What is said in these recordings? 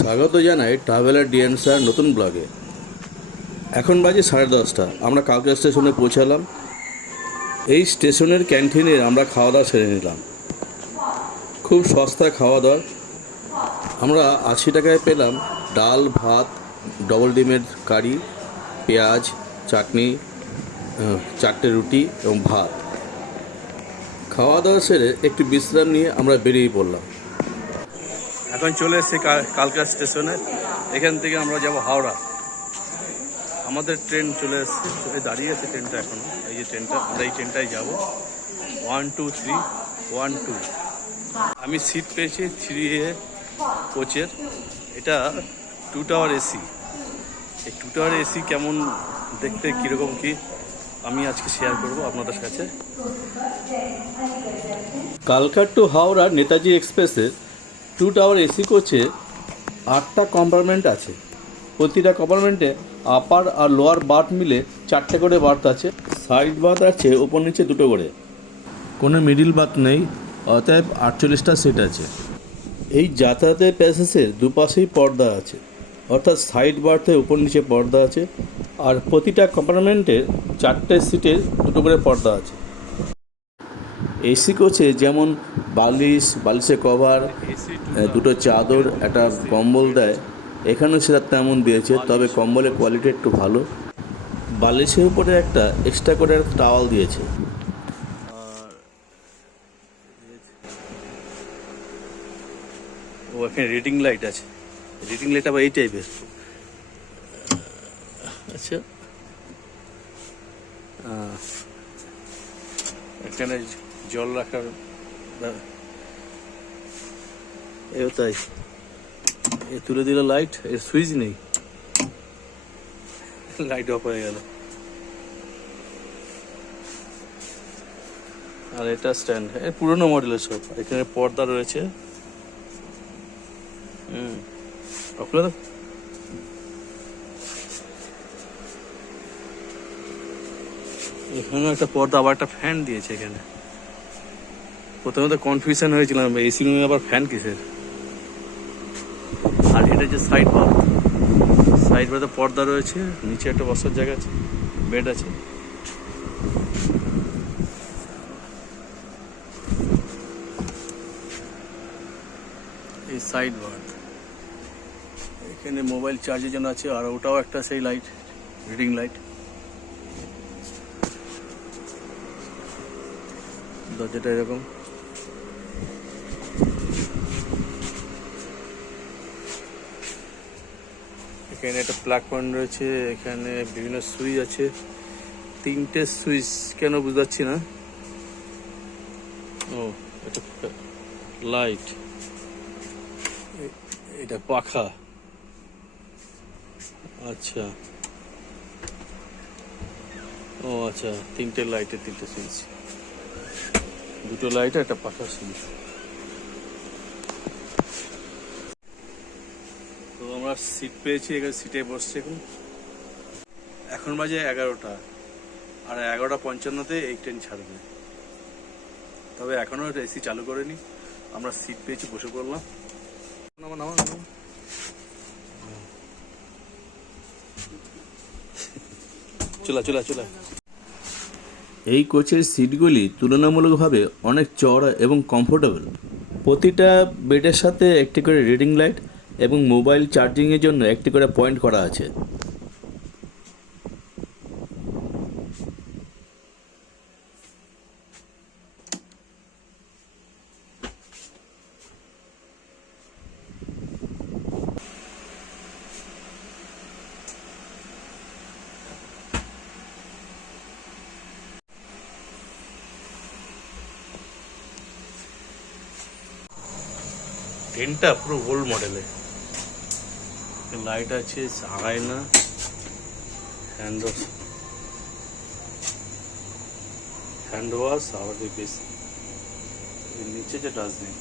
স্বাগত জানাই ট্রাভেলার ডিএনসার নতুন ব্লগে। এখন বাজে 10:30। আমরা কালকা স্টেশনে পৌঁছালাম। এই স্টেশনের ক্যান্টিনে আমরা খাওয়া দাওয়া সেরে নিলাম। খুব সস্তা খাওয়া দাওয়া। আমরা 80 টাকায় পেলাম ডাল, ভাত, ডবল ডিমের কারি, পেঁয়াজ, চাটনি, 4টে রুটি এবং ভাত। খাওয়া দাওয়া সেরে একটু বিশ্রাম নিয়ে আমরা বেরিয়ে পড়লাম। এখন চলে এসেছি কালকা স্টেশনে। এখান থেকে আমরা যাব হাওড়া। আমাদের ট্রেন চলে এসেছে, দাঁড়িয়ে আছে ট্রেনটা এখনো। এই যে ট্রেনটা, আমরা এই ট্রেনটাই যাবো। 1 2 3 1 2। আমি সিট পেয়েছি 3A কোচের। এটা 2 টাওয়ার এসি। এই 2 টাওয়ার এসি কেমন দেখতে, কীরকম কি আমি আজকে শেয়ার করব আপনাদের কাছে। কালকা টু হাওড়া নেতাজি এক্সপ্রেসের 2 টাওয়ার এসি কোচে 8টা কম্পার্টমেন্ট আছে। প্রতিটা কম্পার্টমেন্টে আপার আর লোয়ার বার্থ মিলে 4টে করে বার্থ আছে। সাইড বার্থ আছে ওপর নিচে 2টো করে, কোনো মিডিল বার্থ নেই। অতএব 48টা সিট আছে। এই যাতায়াতের প্যাসেজের দুপাশেই পর্দা আছে, অর্থাৎ সাইড বার্থে উপর নিচে পর্দা আছে। আর প্রতিটা কম্পার্টমেন্টের 4টে সিটে 2টো করে পর্দা আছে। এসি কোচে যেমন বালিশের কভার, 2টো চাদর, একটা কম্বল দেয়, এখানেও সেটা তেমন দিয়েছে, তবে কম্বলের কোয়ালিটি একটু ভালো। বালিশের উপরে একটা এক্সট্রা করে একটা টাওয়াল দিয়েছে। ও এখানে রিডিং লাইট আছে। রিডিং লাইট আবার এই টাইপের। আচ্ছা, এখানে জল রাখার এও তাই। এ তুলে দিল লাইট, এর সুইচ নেই, লাইট অফ হয়ে গেল। আর এটা স্ট্যান্ড, পুরোনো মডেলের সব। এখানে পর্দা রয়েছে। আপনারা এখানেও একটা পর্দা, আবার একটা ফ্যান দিয়েছে এখানে। প্রথমে তো কনফিউশন হয়েছিলাম এসি রুমে আবার ফ্যান কিসের। আর এটা যে সাইড বার্থে পর্দা রয়েছে, নিচে একটা বসার জায়গা আছে, বেড আছে। এই সাইড বার্থ, এখানে মোবাইল চার্জের জন্য আছে। আর ওটাও একটা সেই লাইট, রিডিং লাইট। দরজাটা এরকম। এখানে একটা প্লাগ পয়েন্ট রয়েছে। এখানে বিভিন্ন সুইচ আছে, 3টে সুইচ, কেন বুঝতে পারছি না। ও, এটা লাইট, এটা পাখা। আচ্ছা, ও আচ্ছা, 3টে লাইটের 3টে সুইচ, 2টো লাইট, একটা পাখা সুইচ। তো আমরা সিট পেয়েছি, এখানে সিটে বসছি। এখন বাজে 11টা, আর 11:55-তে এই ট্রেন ছাড়বে। তবে এখনও এসি চালু করেনি। আমরা সিট পেয়েছি, বসে পড়লাম। চলা। এই কোচের সিটগুলি তুলনামূলকভাবে অনেক চওড়া এবং কমফোর্টেবল। প্রতিটা বেডের সাথে একটি করে রিডিং লাইট এবং মোবাইল চার্জিংয়ের জন্য একটি করে পয়েন্ট করা আছে। ট্রেনটা পুরো ওল্ড মডেলের। লাইট আছে, আয়না, হ্যান্ড ওয়াশ, আবার বেশ নিচে যে ডাস্টবিন।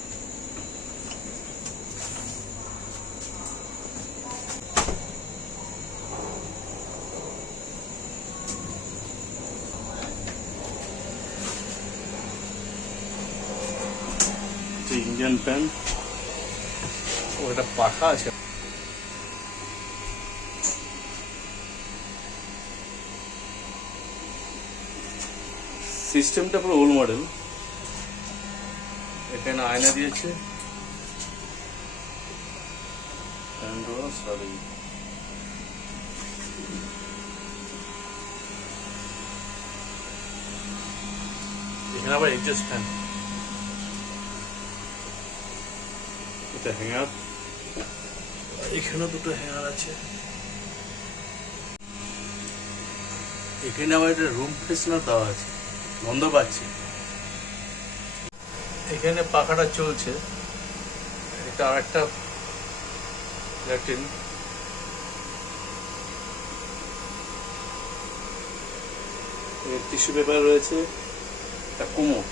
ইন্ডিয়ান প্যান, ও একটা পাখা আছে। সিস্টেমটা পুরো ওল্ড মডেল। এখানে আয়না দিয়েছে, এখানে আবার এডজাস্ট ফ্যান, এটা হ্যাঙ্গার, এখানেও দুটো হ্যাঙ্গার আছে। এখানে আবার একটা রুম ফ্রেশনার দেওয়া আছে, গন্ধ পাচ্ছি। এখানে পাখাটা চলছে, এটা আর একটা ল্যাট্রিন। টিস্যু পেপার রয়েছে, একটা কোমোড,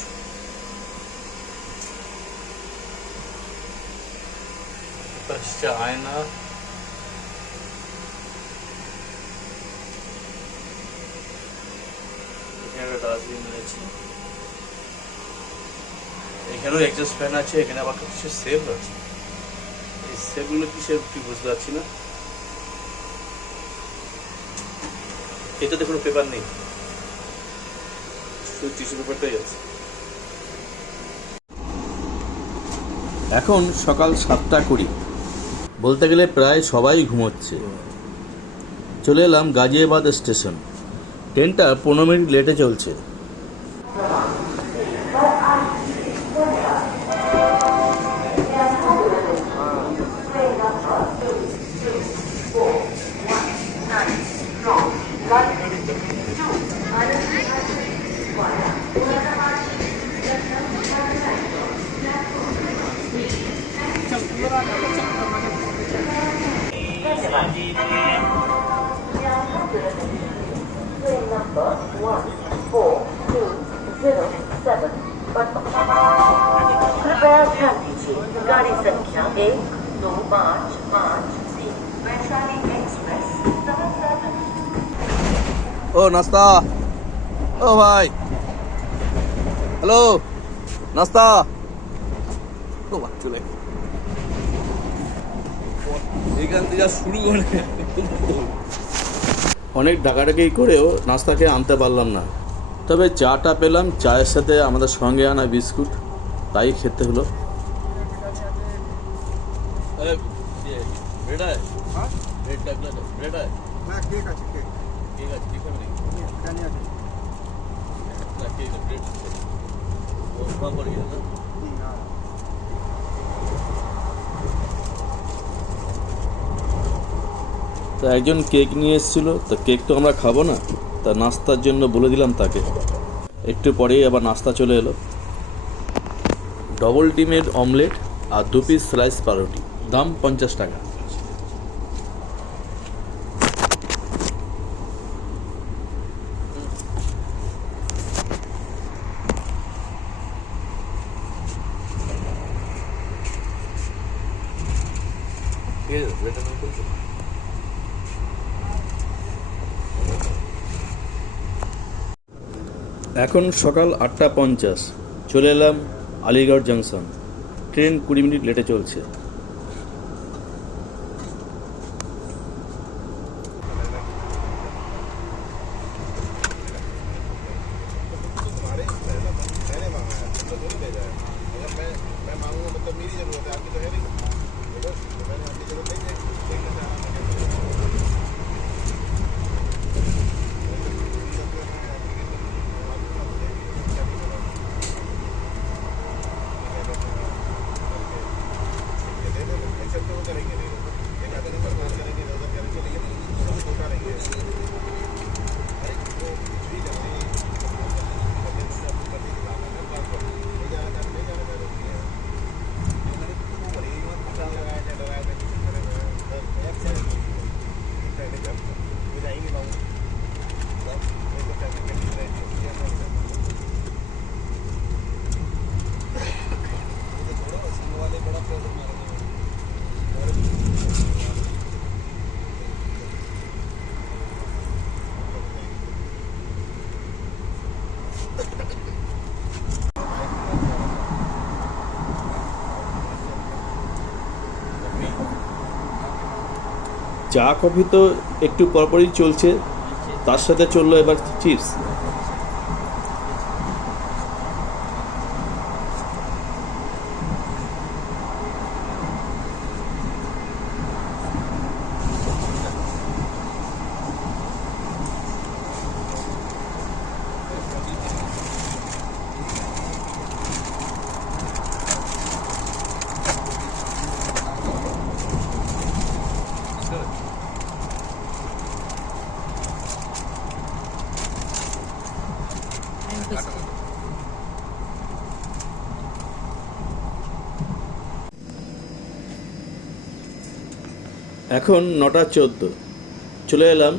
আয়না, ডাস্টবিন রয়েছে, এখানেও এক্সস্ট ফ্যান আছে। এখানে আবার কিছু সেফ আছে, এই সেফগুলো কিসের কি বুঝতে পারছি না। এটাতে কোনো পেপার নেই, শুধু টিস্যু পেপারটাই আছে। এখন সকাল 7:20, বলতে গেলে প্রায় সবাই ঘুমোচ্ছে। চলে এলাম গাজিয়াবাদ স্টেশন। ট্রেনটা 15 মিনিট লেটে চলছে। कृपया ध्यान दीजिए, गाड़ी संख्या 12553 वैशाली एक्सप्रेस ও নাস্তা, ও ভাই, হ্যালো নাস্তা, ও চলে এখান থেকে শুরু করে অনেক ডাকাডাকি করেও নাস্তাকে আনতে পারলাম না। তবে চাটা পেলাম, চায়ের সাথে আমাদের সঙ্গে আনা বিস্কুট, তাই খেতে হলো। তো একজন কেক নিয়ে এসেছিলো, তো কেক তো আমরা খাবো না, তা নাস্তার জন্য বলে দিলাম তাকে। একটু পরেই আবার নাস্তা চলে এলো, ডবল ডিমের অমলেট আর 2 পিস স্লাইস পাউরুটি, দাম 50 টাকা। এখন সকাল 8:50, চলে এলাম আলিগড় জাংশন। ট্রেন 20 মিনিট লেটে চলছে। চা কফি তো একটু পরপরই চলছে, তার সাথে চললো এবার চিপস। এখন 9:14, চলে এলাম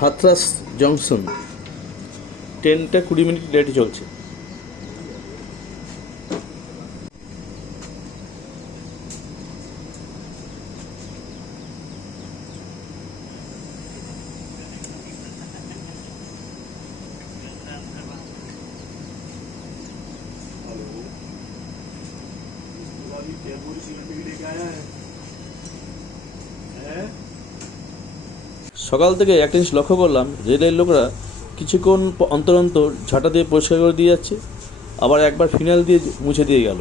হাথরাস জংশন। ট্রেনটা 20 মিনিট লেটে চলছে। সকাল থেকে একটা জিনিস লক্ষ্য করলাম, রেলের লোকরা কিছুক্ষণ অন্তর অন্তর ঝাঁটা দিয়ে পরিষ্কার করে দিয়ে যাচ্ছে, আবার একবার ফিনাইল দিয়ে মুছে দিয়ে গেল।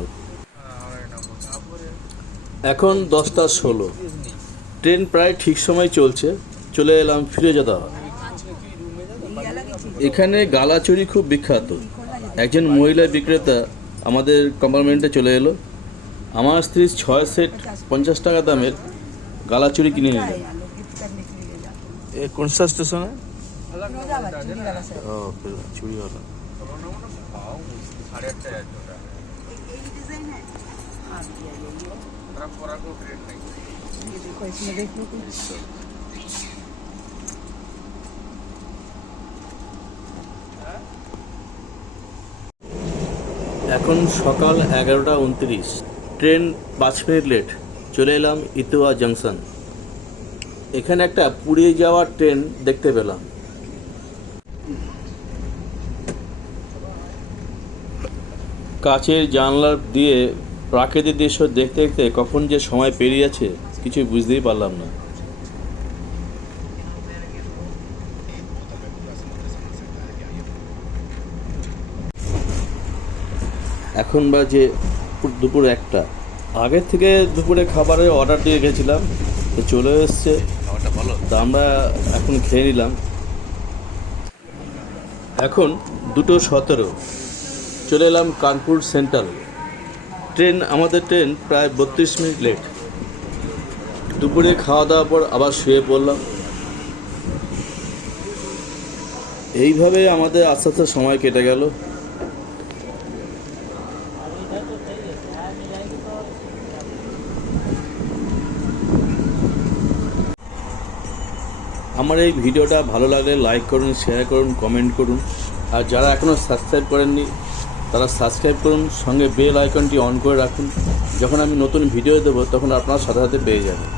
এখন 10:16, ট্রেন প্রায় ঠিক সময় চলছে। চলে এলাম ফিরোজাবাদ। এখানে গালাচুরি খুব বিখ্যাত। একজন মহিলা বিক্রেতা আমাদের কম্পার্টমেন্টে চলে এলো। আমার স্ত্রী 6 সেট 50 টাকা দামের গালাচুরি কিনে নিল। कौन सा स्टेशन है? चूड़ी वाला। এখন সকাল 11:29, ট্রেন 5 মিনিট লেট। চলে এলাম ইতুয়া জংশন। এখানে একটা পুড়িয়ে যাওয়ার ট্রেন দেখতে পেলাম। কাচের জানলা দিয়ে প্রাকৃতিক দৃশ্য দেখতে দেখতে কখন যে সময় পেরিয়ে যাচ্ছে কিছুই বুঝতেই পারলাম না। এখন বাজে দুপুর 1টা। আগের থেকে দুপুরে খাবারের অর্ডার দিয়ে গেছিলাম, তো চলে এসছে। তো আমরা এখন খেয়ে নিলাম। এখন 2:17, চলে এলাম কানপুর সেন্ট্রাল। আমাদের ট্রেন প্রায় 32 মিনিট লেট। দুপুরে খাওয়া দাওয়ার পর আবার শুয়ে পড়লাম। এইভাবে আমাদের আস্তে আস্তে সময় কেটে গেল। আমার এই ভিডিওটা ভালো লাগলে লাইক করুন, শেয়ার করুন, কমেন্ট করুন। আর যারা এখনও সাবস্ক্রাইব করেননি তারা সাবস্ক্রাইব করুন, সঙ্গে বেল আইকনটি অন করে রাখুন। যখন আমি নতুন ভিডিও দেবো তখন আপনারা সাথে সাথে পেয়ে যাবেন।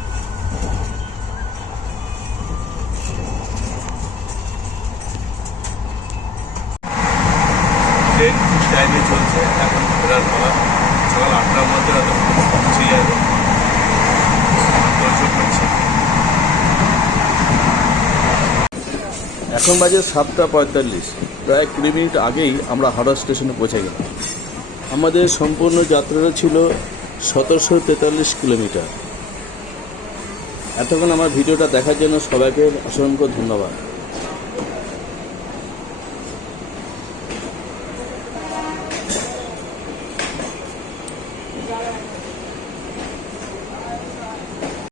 ট্রেন ঠিক টাইমে চলছে। এখন ফেরার পালা। সকাল 8টার মধ্যে হয়তো পৌঁছে যাবে। এখন বাজে 7:45, প্রায় 20 মিনিট আগেই আমরা হাওড়া স্টেশনে পৌঁছে গেলাম। আমাদের সম্পূর্ণ যাত্রাটা ছিল 1743 কিলোমিটার। এতক্ষণ আমার ভিডিওটা দেখার জন্য সবাইকে অসংখ্য ধন্যবাদ।